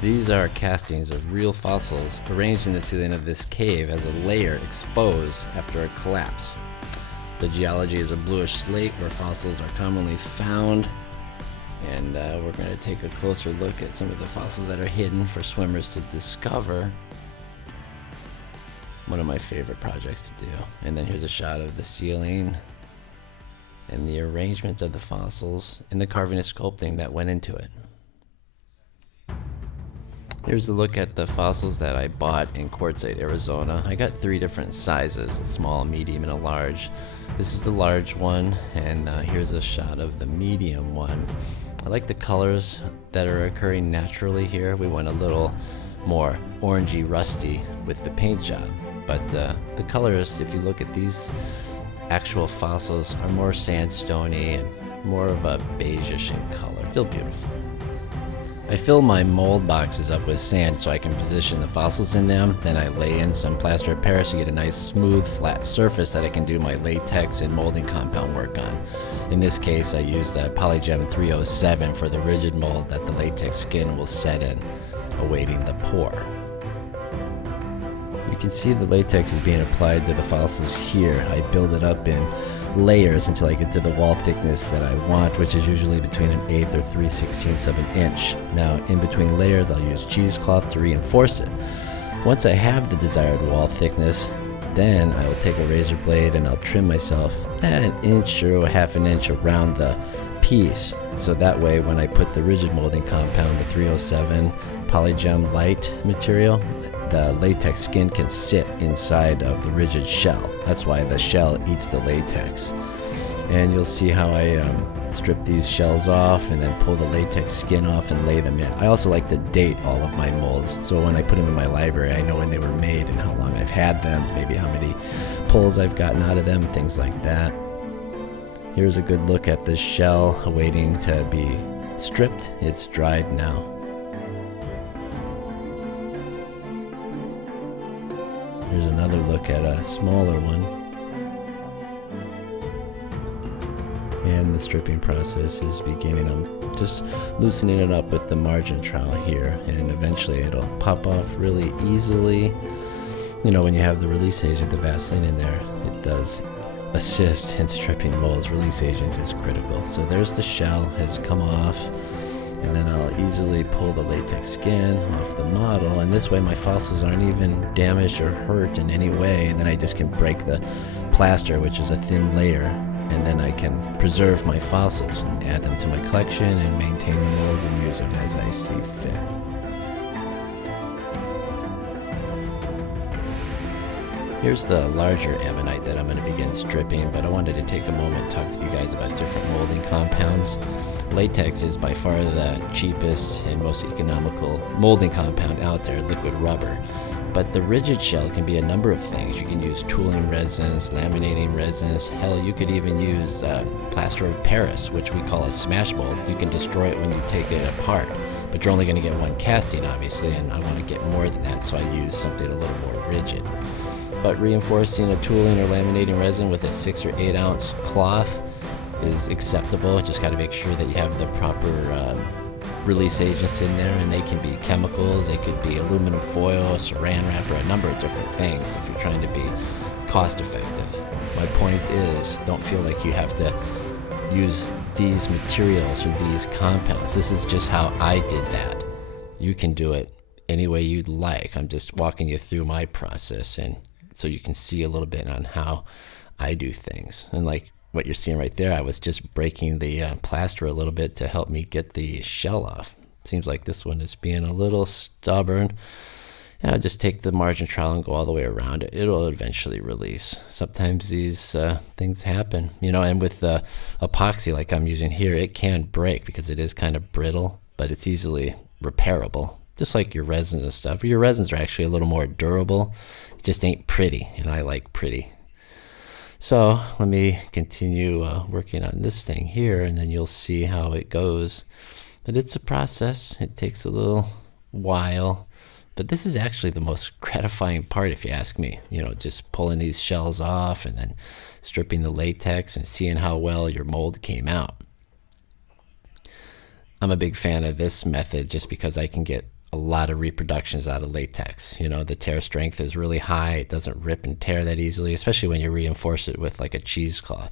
These are castings of real fossils arranged in the ceiling of this cave as a layer exposed after a collapse. The geology is a bluish slate where fossils are commonly found, and we're going to take a closer look at some of the fossils that are hidden for swimmers to discover. One of my favorite projects to do. And then here's a shot of the ceiling and the arrangement of the fossils and the carving and sculpting that went into it. Here's a look at the fossils that I bought in Quartzsite, Arizona. I got 3 different sizes, a small, medium, and a large. This is the large one, and here's a shot of the medium one. I like the colors that are occurring naturally here. We went a little more orangey, rusty with the paint job, but the colors, if you look at these actual fossils, are more sandstony and more of a beigeish in color. Still beautiful. I fill my mold boxes up with sand so I can position the fossils in them. Then I lay in some plaster of Paris to get a nice smooth flat surface that I can do my latex and molding compound work on. In this case, I used a Polygem 307 for the rigid mold that the latex skin will set in, awaiting the pour. You can see the latex is being applied to the fossils here. I build it up in layers until I get to the wall thickness that I want, which is usually between 1/8 or 3/16 of an inch. Now, in between layers, I'll use cheesecloth to reinforce it. Once I have the desired wall thickness, then I will take a razor blade and I'll trim myself an inch or 1/2 inch around the piece. So that way, when I put the rigid molding compound, the 307 Polygem light material, the latex skin can sit inside of the rigid shell. That's why the shell eats the latex. And you'll see how I strip these shells off and then pull the latex skin off and lay them in. I also like to date all of my molds, so when I put them in my library, I know when they were made and how long I've had them, maybe how many pulls I've gotten out of them, things like that. Here's a good look at this shell awaiting to be stripped. It's dried now. Here's another look at a smaller one. And the stripping process is beginning. I'm just loosening it up with the margin trowel here, and eventually it'll pop off really easily. You know, when you have the release agent, the Vaseline in there, it does assist in stripping molds. Release agent is critical. So there's the shell, has come off. And then I'll easily pull the latex skin off the model, and this way my fossils aren't even damaged or hurt in any way. And then I just can break the plaster, which is a thin layer, and then I can preserve my fossils and add them to my collection and maintain the molds and use them as I see fit. Here's the larger Ammonite that I'm going to begin stripping, but I wanted to take a moment to talk with you guys about different molding compounds. Latex is by far the cheapest and most economical molding compound out there, liquid rubber. But the rigid shell can be a number of things. You can use tooling resins, laminating resins. Hell, you could even use plaster of Paris, which we call a smash mold. You can destroy it when you take it apart, but you're only going to get one casting, obviously, and I want to get more than that, so I use something a little more rigid. But reinforcing a tooling or laminating resin with a 6 or 8 ounce cloth is acceptable. Just got to make sure that you have the proper release agents in there, and they can be chemicals, they could be aluminum foil, saran wrap, or a number of different things if you're trying to be cost effective. My point is, don't feel like you have to use these materials or these compounds. This is just how I did that. You can do it any way you'd like. I'm just walking you through my process, and so you can see a little bit on how I do things. And like what you're seeing right there, I was just breaking the plaster a little bit to help me get the shell off. Seems like this one is being a little stubborn. And I'll just take the margin trowel and go all the way around it. It'll eventually release. Sometimes these things happen, you know, and with the epoxy like I'm using here, it can break because it is kind of brittle, but it's easily repairable. Just like your resins and stuff. Your resins are actually a little more durable. It just ain't pretty, and I like pretty. So let me continue working on this thing here, and then you'll see how it goes. But it's a process. It takes a little while. But this is actually the most gratifying part, if you ask me. You know, just pulling these shells off and then stripping the latex and seeing how well your mold came out. I'm a big fan of this method just because I can get a lot of reproductions out of latex. You know, the tear strength is really high. It doesn't rip and tear that easily, especially when you reinforce it with like a cheesecloth.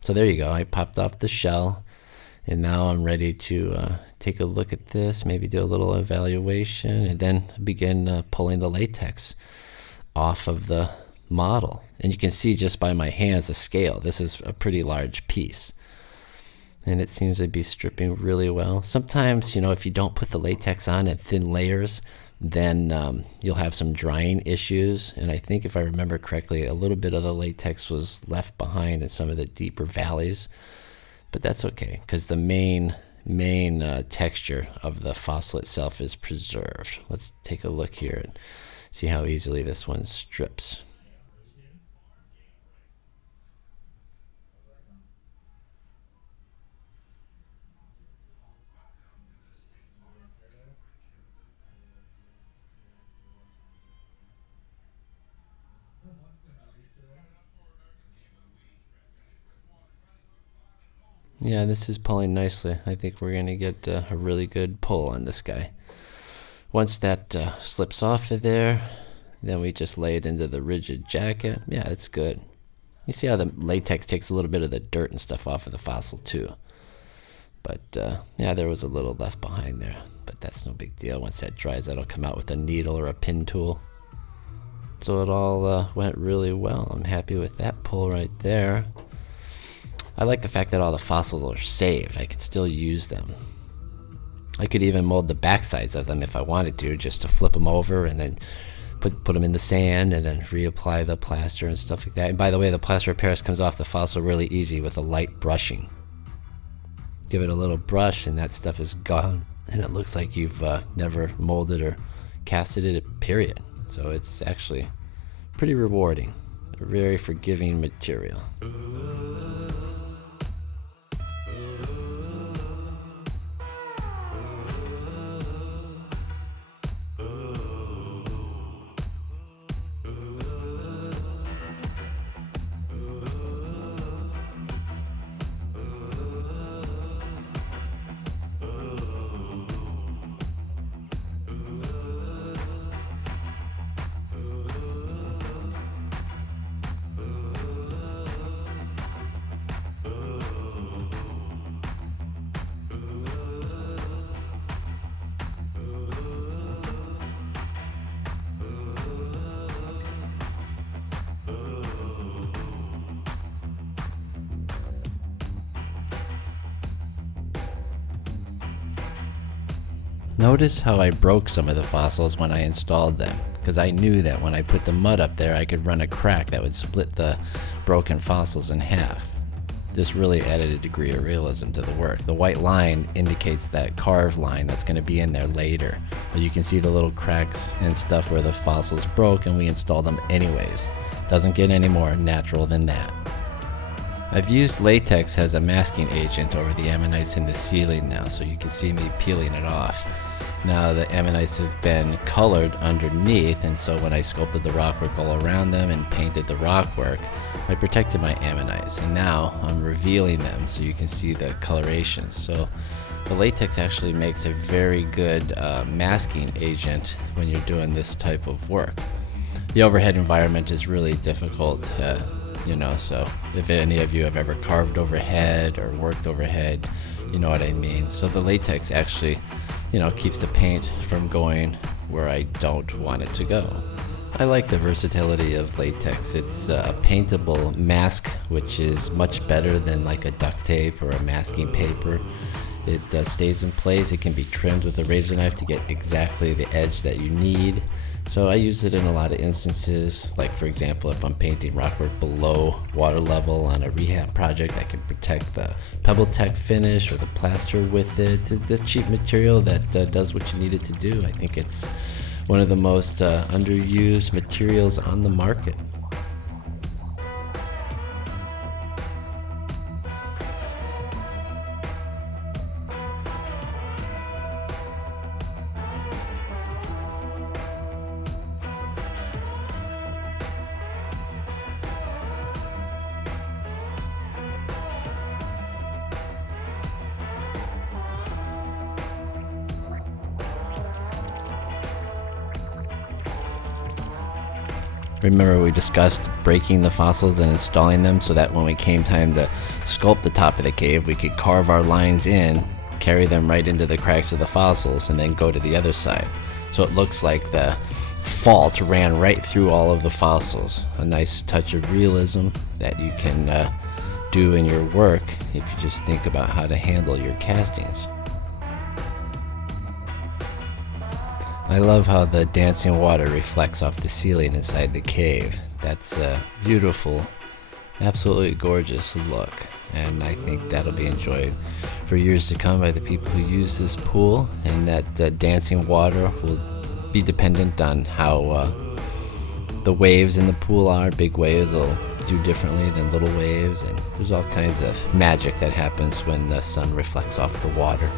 So there you go. I popped off the shell, and now I'm ready to take a look at this, maybe do a little evaluation, and then begin pulling the latex off of the model. And you can see just by my hands the scale. This is a pretty large piece. And it seems to be stripping really well. Sometimes, you know, if you don't put the latex on in thin layers, then you'll have some drying issues. And I think if I remember correctly, a little bit of the latex was left behind in some of the deeper valleys. But that's okay, because the main texture of the fossil itself is preserved. Let's take a look here and see how easily this one strips. Yeah, this is pulling nicely. I think we're going to get a really good pull on this guy. Once that slips off of there, then we just lay it into the rigid jacket. Yeah, it's good. You see how the latex takes a little bit of the dirt and stuff off of the fossil too. But yeah, there was a little left behind there, but that's no big deal. Once that dries, that'll come out with a needle or a pin tool. So it all went really well. I'm happy with that pull right there. I like the fact that all the fossils are saved. I could still use them. I could even mold the backsides of them if I wanted to, just to flip them over and then put them in the sand and then reapply the plaster and stuff like that. And by the way, the plaster of Paris comes off the fossil really easy with a light brushing. Give it a little brush and that stuff is gone, and it looks like you've never molded or casted it, period. So it's actually pretty rewarding. A very forgiving material. Notice how I broke some of the fossils when I installed them, because I knew that when I put the mud up there I could run a crack that would split the broken fossils in half. This really added a degree of realism to the work. The white line indicates that carved line that's going to be in there later, but you can see the little cracks and stuff where the fossils broke, and we installed them anyways. Doesn't get any more natural than that. I've used latex as a masking agent over the ammonites in the ceiling now, so you can see me peeling it off. Now the ammonites have been colored underneath, and so when I sculpted the rockwork all around them and painted the rockwork, I protected my ammonites, and now I'm revealing them so you can see the colorations. So the latex actually makes a very good masking agent when you're doing this type of work. The overhead environment is really difficult, so if any of you have ever carved overhead or worked overhead, you know what I mean. So the latex actually, keeps the paint from going where I don't want it to go. I like the versatility of latex. It's a paintable mask, which is much better than like a duct tape or a masking paper. It stays in place. It can be trimmed with a razor knife to get exactly the edge that you need. So I use it in a lot of instances, like for example, if I'm painting rockwork below water level on a rehab project, I can protect the Pebble Tech finish or the plaster with it. It's a cheap material that does what you need it to do. I think it's one of the most underused materials on the market. Remember we discussed breaking the fossils and installing them so that when we came time to sculpt the top of the cave, we could carve our lines in, carry them right into the cracks of the fossils, and then go to the other side. So it looks like the fault ran right through all of the fossils. A nice touch of realism that you can do in your work if you just think about how to handle your castings. I love how the dancing water reflects off the ceiling inside the cave. That's a beautiful, absolutely gorgeous look, and I think that'll be enjoyed for years to come by the people who use this pool, and that dancing water will be dependent on how the waves in the pool are. Big waves will do differently than little waves, and there's all kinds of magic that happens when the sun reflects off the water.